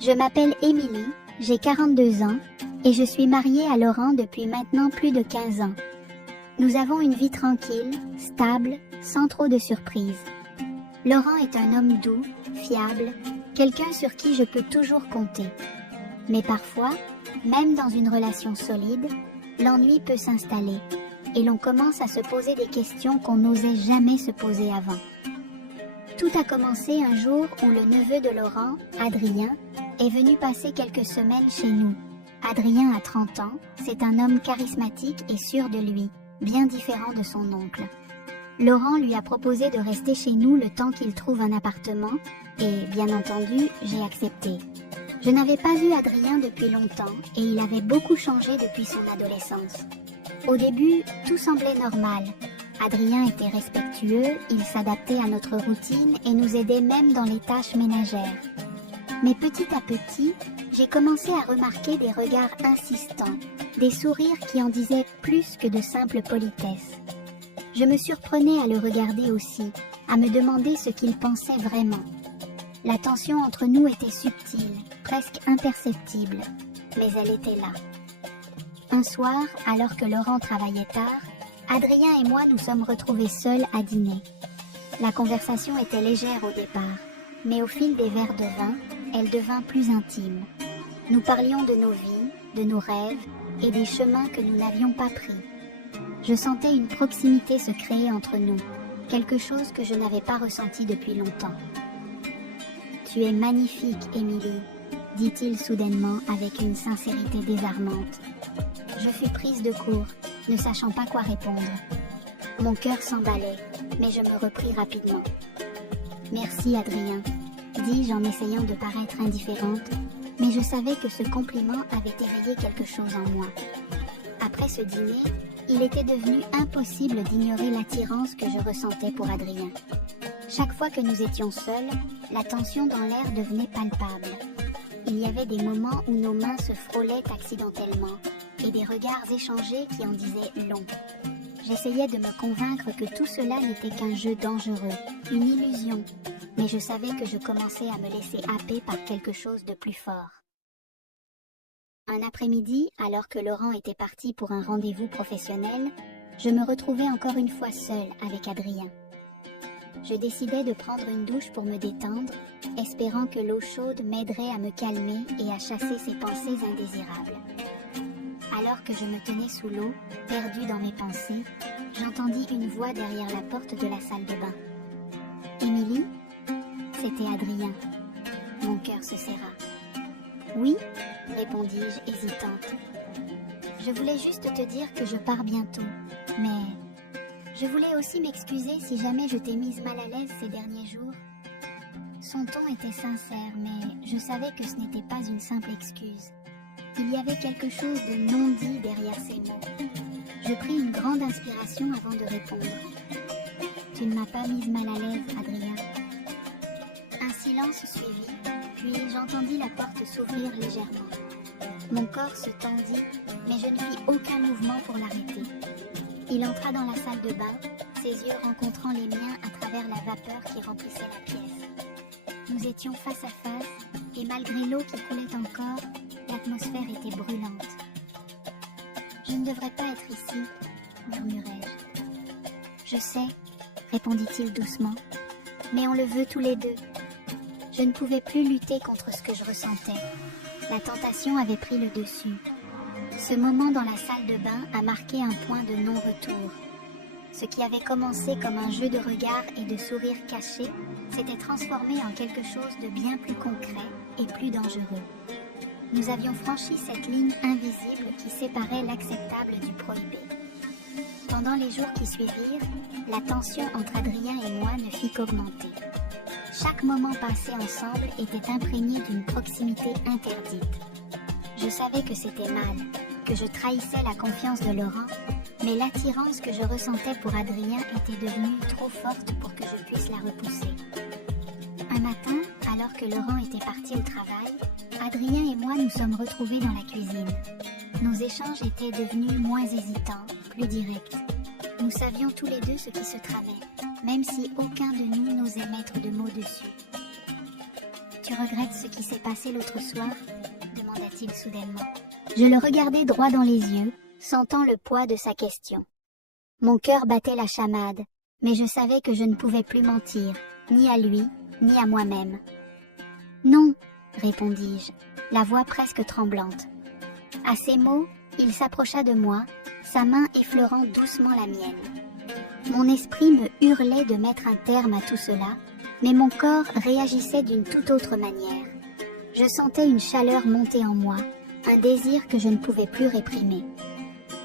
Je m'appelle Émilie, j'ai 42 ans et je suis mariée à Laurent depuis maintenant plus de 15 ans. Nous avons une vie tranquille, stable, sans trop de surprises. Laurent est un homme doux, fiable, quelqu'un sur qui je peux toujours compter. Mais parfois, même dans une relation solide, l'ennui peut s'installer et l'on commence à se poser des questions qu'on n'osait jamais se poser avant. Tout a commencé un jour où le neveu de Laurent, Adrien, est venu passer quelques semaines chez nous. Adrien a 30 ans, c'est un homme charismatique et sûr de lui, bien différent de son oncle. Laurent lui a proposé de rester chez nous le temps qu'il trouve un appartement et, bien entendu, j'ai accepté. Je n'avais pas vu Adrien depuis longtemps et il avait beaucoup changé depuis son adolescence. Au début, tout semblait normal. Adrien était respectueux, il s'adaptait à notre routine et nous aidait même dans les tâches ménagères. Mais petit à petit, j'ai commencé à remarquer des regards insistants, des sourires qui en disaient plus que de simples politesses. Je me surprenais à le regarder aussi, à me demander ce qu'il pensait vraiment. La tension entre nous était subtile, presque imperceptible, mais elle était là. Un soir, alors que Laurent travaillait tard, Adrien et moi nous sommes retrouvés seuls à dîner. La conversation était légère au départ, mais au fil des verres de vin, elle devint plus intime. Nous parlions de nos vies, de nos rêves et des chemins que nous n'avions pas pris. Je sentais une proximité se créer entre nous, quelque chose que je n'avais pas ressenti depuis longtemps. « Tu es magnifique, Émilie », dit-il soudainement avec une sincérité désarmante. Je fus prise de court, ne sachant pas quoi répondre. Mon cœur s'emballait, mais je me repris rapidement. « Merci, Adrien », dis-je en essayant de paraître indifférente, mais je savais que ce compliment avait éveillé quelque chose en moi. Après ce dîner, il était devenu impossible d'ignorer l'attirance que je ressentais pour Adrien. Chaque fois que nous étions seuls, la tension dans l'air devenait palpable. Il y avait des moments où nos mains se frôlaient accidentellement et des regards échangés qui en disaient long. J'essayais de me convaincre que tout cela n'était qu'un jeu dangereux, une illusion, mais je savais que je commençais à me laisser happer par quelque chose de plus fort. Un après-midi, alors que Laurent était parti pour un rendez-vous professionnel, je me retrouvais encore une fois seule avec Adrien. Je décidai de prendre une douche pour me détendre, espérant que l'eau chaude m'aiderait à me calmer et à chasser ces pensées indésirables. Alors que je me tenais sous l'eau, perdue dans mes pensées, j'entendis une voix derrière la porte de la salle de bain. « Émilie ?» C'était Adrien. Mon cœur se serra. « Oui ?» répondis-je, hésitante. « Je voulais juste te dire que je pars bientôt, mais je voulais aussi m'excuser si jamais je t'ai mise mal à l'aise ces derniers jours. » Son ton était sincère, mais je savais que ce n'était pas une simple excuse. Il y avait quelque chose de non dit derrière ces mots. Je pris une grande inspiration avant de répondre. « Tu ne m'as pas mise mal à l'aise, Adrien. » Un silence suivit, puis j'entendis la porte s'ouvrir légèrement. Mon corps se tendit, mais je ne fis aucun mouvement pour l'arrêter. Il entra dans la salle de bain, ses yeux rencontrant les miens à travers la vapeur qui remplissait la pièce. Nous étions face à face, et malgré l'eau qui coulait encore, l'atmosphère était brûlante. « Je ne devrais pas être ici, » murmurai-je. « Je sais, » répondit-il doucement, « mais on le veut tous les deux. » Je ne pouvais plus lutter contre ce que je ressentais. La tentation avait pris le dessus. Ce moment dans la salle de bain a marqué un point de non-retour. Ce qui avait commencé comme un jeu de regards et de sourires cachés s'était transformé en quelque chose de bien plus concret et plus dangereux. Nous avions franchi cette ligne invisible qui séparait l'acceptable du prohibé. Pendant les jours qui suivirent, la tension entre Adrien et moi ne fit qu'augmenter. Chaque moment passé ensemble était imprégné d'une proximité interdite. Je savais que c'était mal, que je trahissais la confiance de Laurent, mais l'attirance que je ressentais pour Adrien était devenue trop forte pour que je puisse la repousser. Un matin, alors que Laurent était parti au travail, Adrien et moi nous sommes retrouvés dans la cuisine. Nos échanges étaient devenus moins hésitants, plus directs. Nous savions tous les deux ce qui se tramait, même si aucun de nous n'osait mettre de mots dessus. « tu regrettes ce qui s'est passé l'autre soir ?» demanda-t-il soudainement. Je le regardai droit dans les yeux, sentant le poids de sa question. Mon cœur battait la chamade, mais je savais que je ne pouvais plus mentir, ni à lui, ni à moi-même. « Non, » répondis-je, la voix presque tremblante. À ces mots, il s'approcha de moi, sa main effleurant doucement la mienne. Mon esprit me hurlait de mettre un terme à tout cela, mais mon corps réagissait d'une toute autre manière. Je sentais une chaleur monter en moi, un désir que je ne pouvais plus réprimer.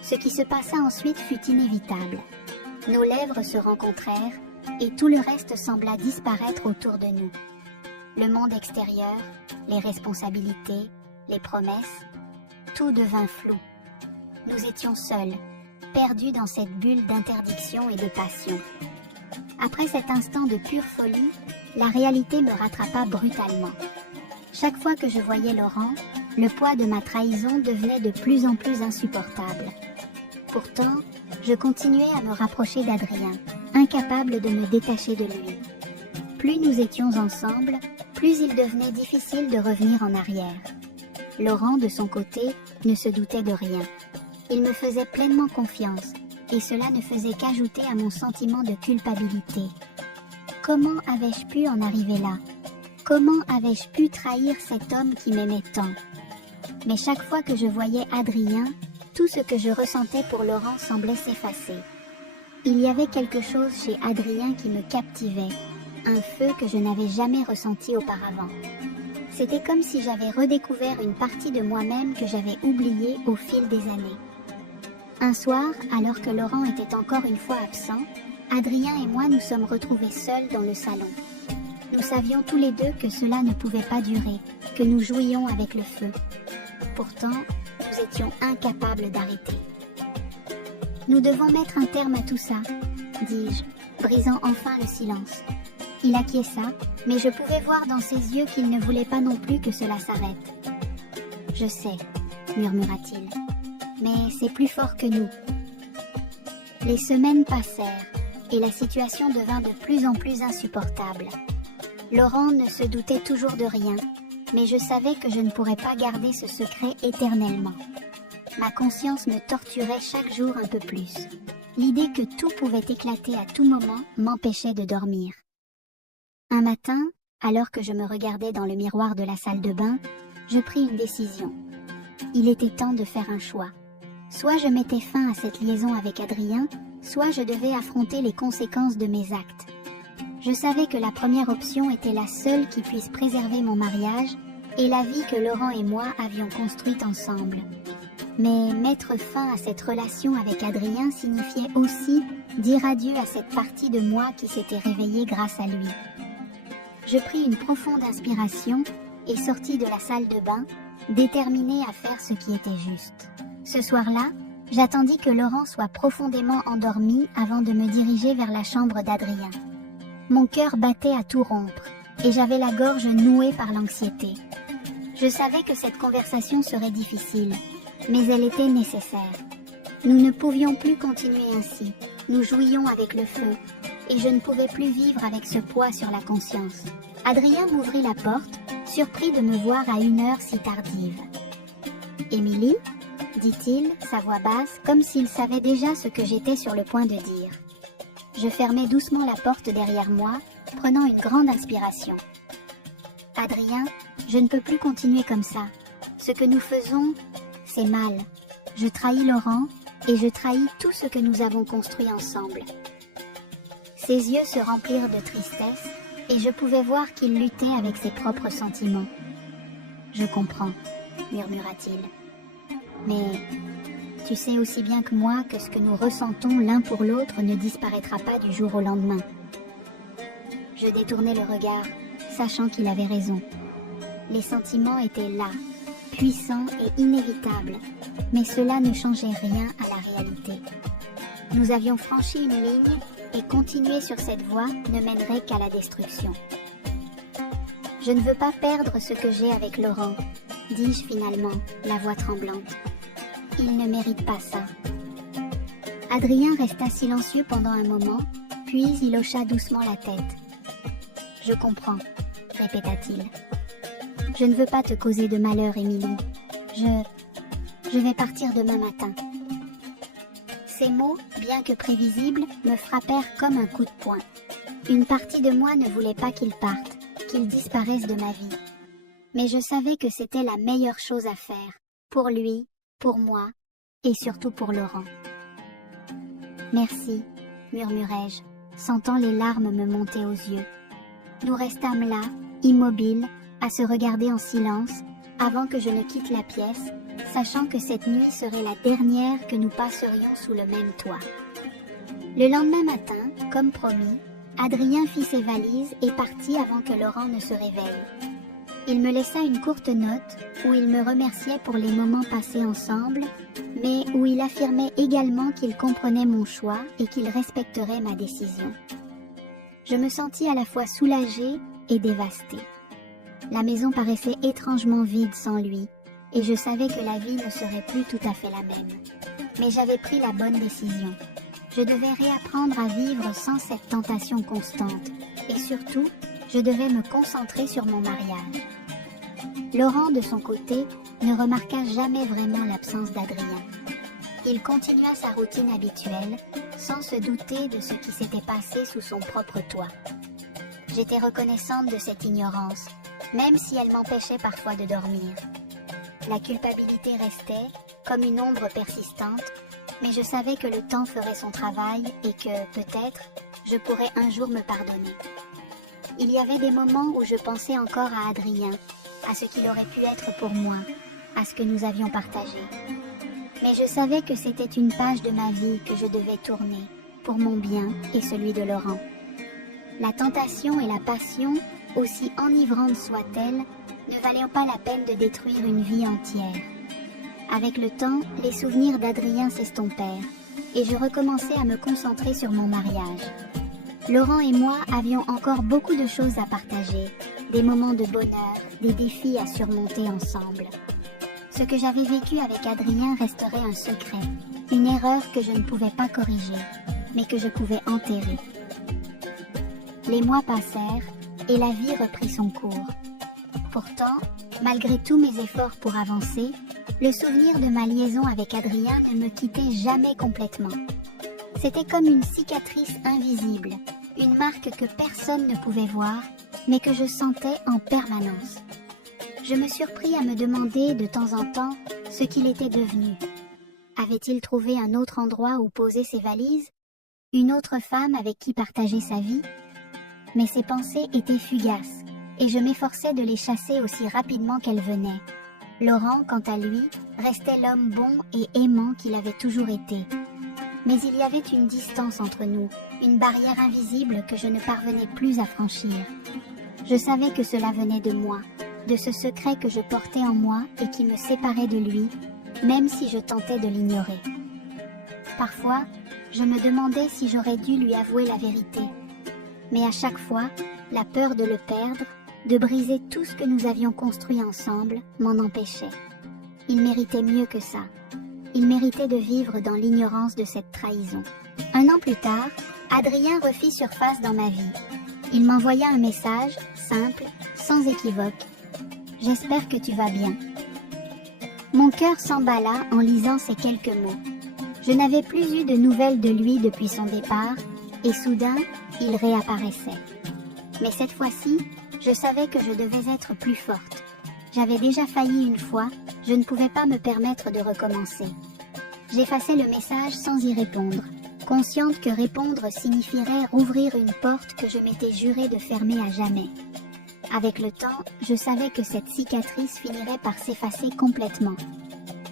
Ce qui se passa ensuite fut inévitable. Nos lèvres se rencontrèrent, et tout le reste sembla disparaître autour de nous. Le monde extérieur, les responsabilités, les promesses, tout devint flou. Nous étions seuls, perdus dans cette bulle d'interdiction et de passion. Après cet instant de pure folie, la réalité me rattrapa brutalement. Chaque fois que je voyais Laurent, le poids de ma trahison devenait de plus en plus insupportable. Pourtant, je continuais à me rapprocher d'Adrien, incapable de me détacher de lui. Plus nous étions ensemble, plus il devenait difficile de revenir en arrière. Laurent, de son côté, ne se doutait de rien. Il me faisait pleinement confiance, et cela ne faisait qu'ajouter à mon sentiment de culpabilité. Comment avais-je pu en arriver là ? Comment avais-je pu trahir cet homme qui m'aimait tant ? Mais chaque fois que je voyais Adrien, tout ce que je ressentais pour Laurent semblait s'effacer. Il y avait quelque chose chez Adrien qui me captivait, un feu que je n'avais jamais ressenti auparavant. C'était comme si j'avais redécouvert une partie de moi-même que j'avais oubliée au fil des années. Un soir, alors que Laurent était encore une fois absent, Adrien et moi nous sommes retrouvés seuls dans le salon. Nous savions tous les deux que cela ne pouvait pas durer, que nous jouions avec le feu. Pourtant, nous étions incapables d'arrêter. « Nous devons mettre un terme à tout ça, » dis-je, brisant enfin le silence. Il acquiesça, mais je pouvais voir dans ses yeux qu'il ne voulait pas non plus que cela s'arrête. « Je sais, » murmura-t-il, « mais c'est plus fort que nous. » Les semaines passèrent, et la situation devint de plus en plus insupportable. Laurent ne se doutait toujours de rien, mais je savais que je ne pourrais pas garder ce secret éternellement. Ma conscience me torturait chaque jour un peu plus. L'idée que tout pouvait éclater à tout moment m'empêchait de dormir. Un matin, alors que je me regardais dans le miroir de la salle de bain, je pris une décision. Il était temps de faire un choix. Soit je mettais fin à cette liaison avec Adrien, soit je devais affronter les conséquences de mes actes. Je savais que la première option était la seule qui puisse préserver mon mariage et la vie que Laurent et moi avions construite ensemble. Mais mettre fin à cette relation avec Adrien signifiait aussi dire adieu à cette partie de moi qui s'était réveillée grâce à lui. Je pris une profonde inspiration et sortis de la salle de bain, déterminée à faire ce qui était juste. Ce soir-là, j'attendis que Laurent soit profondément endormi avant de me diriger vers la chambre d'Adrien. Mon cœur battait à tout rompre, et j'avais la gorge nouée par l'anxiété. Je savais que cette conversation serait difficile, mais elle était nécessaire. Nous ne pouvions plus continuer ainsi, nous jouions avec le feu, et je ne pouvais plus vivre avec ce poids sur la conscience. Adrien m'ouvrit la porte, surpris de me voir à une heure si tardive. « Émilie ?» dit-il, sa voix basse, comme s'il savait déjà ce que j'étais sur le point de dire. Je fermai doucement la porte derrière moi, prenant une grande inspiration. « Adrien, je ne peux plus continuer comme ça. Ce que nous faisons, c'est mal. Je trahis Laurent et je trahis tout ce que nous avons construit ensemble. » Ses yeux se remplirent de tristesse et je pouvais voir qu'il luttait avec ses propres sentiments. « Je comprends, » murmura-t-il. « Mais tu sais aussi bien que moi que ce que nous ressentons l'un pour l'autre ne disparaîtra pas du jour au lendemain. » Je détournai le regard, sachant qu'il avait raison. Les sentiments étaient là, puissants et inévitables, mais cela ne changeait rien à la réalité. Nous avions franchi une ligne et continuer sur cette voie ne mènerait qu'à la destruction. « Je ne veux pas perdre ce que j'ai avec Laurent, » dis-je finalement, la voix tremblante. « Il ne mérite pas ça. » Adrien resta silencieux pendant un moment, puis il hocha doucement la tête. « Je comprends, » répéta-t-il. « Je ne veux pas te causer de malheur, Émilie. Je vais partir demain matin. » Ces mots, bien que prévisibles, me frappèrent comme un coup de poing. Une partie de moi ne voulait pas qu'il parte, qu'il disparaisse de ma vie. Mais je savais que c'était la meilleure chose à faire, pour lui, pour moi, et surtout pour Laurent. « Merci, » murmurai-je, sentant les larmes me monter aux yeux. Nous restâmes là, immobiles, à se regarder en silence, avant que je ne quitte la pièce, sachant que cette nuit serait la dernière que nous passerions sous le même toit. Le lendemain matin, comme promis, Adrien fit ses valises et partit avant que Laurent ne se réveille. Il me laissa une courte note où il me remerciait pour les moments passés ensemble, mais où il affirmait également qu'il comprenait mon choix et qu'il respecterait ma décision. Je me sentis à la fois soulagée et dévastée. La maison paraissait étrangement vide sans lui, et je savais que la vie ne serait plus tout à fait la même. Mais j'avais pris la bonne décision. Je devais réapprendre à vivre sans cette tentation constante, et surtout, je devais me concentrer sur mon mariage. Laurent, de son côté, ne remarqua jamais vraiment l'absence d'Adrien. Il continua sa routine habituelle, sans se douter de ce qui s'était passé sous son propre toit. J'étais reconnaissante de cette ignorance, même si elle m'empêchait parfois de dormir. La culpabilité restait, comme une ombre persistante, mais je savais que le temps ferait son travail et que, peut-être, je pourrais un jour me pardonner. Il y avait des moments où je pensais encore à Adrien, à ce qu'il aurait pu être pour moi, à ce que nous avions partagé. Mais je savais que c'était une page de ma vie que je devais tourner, pour mon bien et celui de Laurent. La tentation et la passion, aussi enivrantes soient-elles, ne valaient pas la peine de détruire une vie entière. Avec le temps, les souvenirs d'Adrien s'estompèrent, et je recommençai à me concentrer sur mon mariage. Laurent et moi avions encore beaucoup de choses à partager, des moments de bonheur, des défis à surmonter ensemble. Ce que j'avais vécu avec Adrien resterait un secret, une erreur que je ne pouvais pas corriger, mais que je pouvais enterrer. Les mois passèrent, et la vie reprit son cours. Pourtant, malgré tous mes efforts pour avancer, le souvenir de ma liaison avec Adrien ne me quittait jamais complètement. C'était comme une cicatrice invisible, une marque que personne ne pouvait voir, mais que je sentais en permanence. Je me surpris à me demander de temps en temps ce qu'il était devenu. Avait-il trouvé un autre endroit où poser ses valises? Une autre femme avec qui partager sa vie? Mais ces pensées étaient fugaces, et je m'efforçais de les chasser aussi rapidement qu'elles venaient. Laurent, quant à lui, restait l'homme bon et aimant qu'il avait toujours été. Mais il y avait une distance entre nous, une barrière invisible que je ne parvenais plus à franchir. Je savais que cela venait de moi, de ce secret que je portais en moi et qui me séparait de lui, même si je tentais de l'ignorer. Parfois, je me demandais si j'aurais dû lui avouer la vérité. Mais à chaque fois, la peur de le perdre, de briser tout ce que nous avions construit ensemble, m'en empêchait. Il méritait mieux que ça. Il méritait de vivre dans l'ignorance de cette trahison. 1 an plus tard, Adrien refit surface dans ma vie. Il m'envoya un message, simple, sans équivoque. « J'espère que tu vas bien. » Mon cœur s'emballa en lisant ces quelques mots. Je n'avais plus eu de nouvelles de lui depuis son départ, et soudain, il réapparaissait. Mais cette fois-ci, je savais que je devais être plus forte. J'avais déjà failli une fois, je ne pouvais pas me permettre de recommencer. J'effaçai le message sans y répondre, consciente que répondre signifierait rouvrir une porte que je m'étais juré de fermer à jamais. Avec le temps, je savais que cette cicatrice finirait par s'effacer complètement.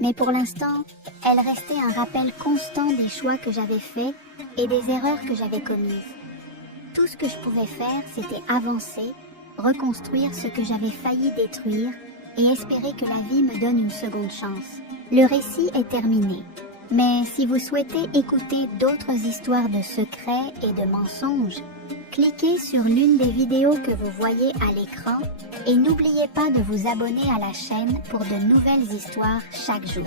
Mais pour l'instant, elle restait un rappel constant des choix que j'avais faits et des erreurs que j'avais commises. Tout ce que je pouvais faire, c'était avancer, reconstruire ce que j'avais failli détruire et espérer que la vie me donne une seconde chance. Le récit est terminé. Mais si vous souhaitez écouter d'autres histoires de secrets et de mensonges, cliquez sur l'une des vidéos que vous voyez à l'écran et n'oubliez pas de vous abonner à la chaîne pour de nouvelles histoires chaque jour.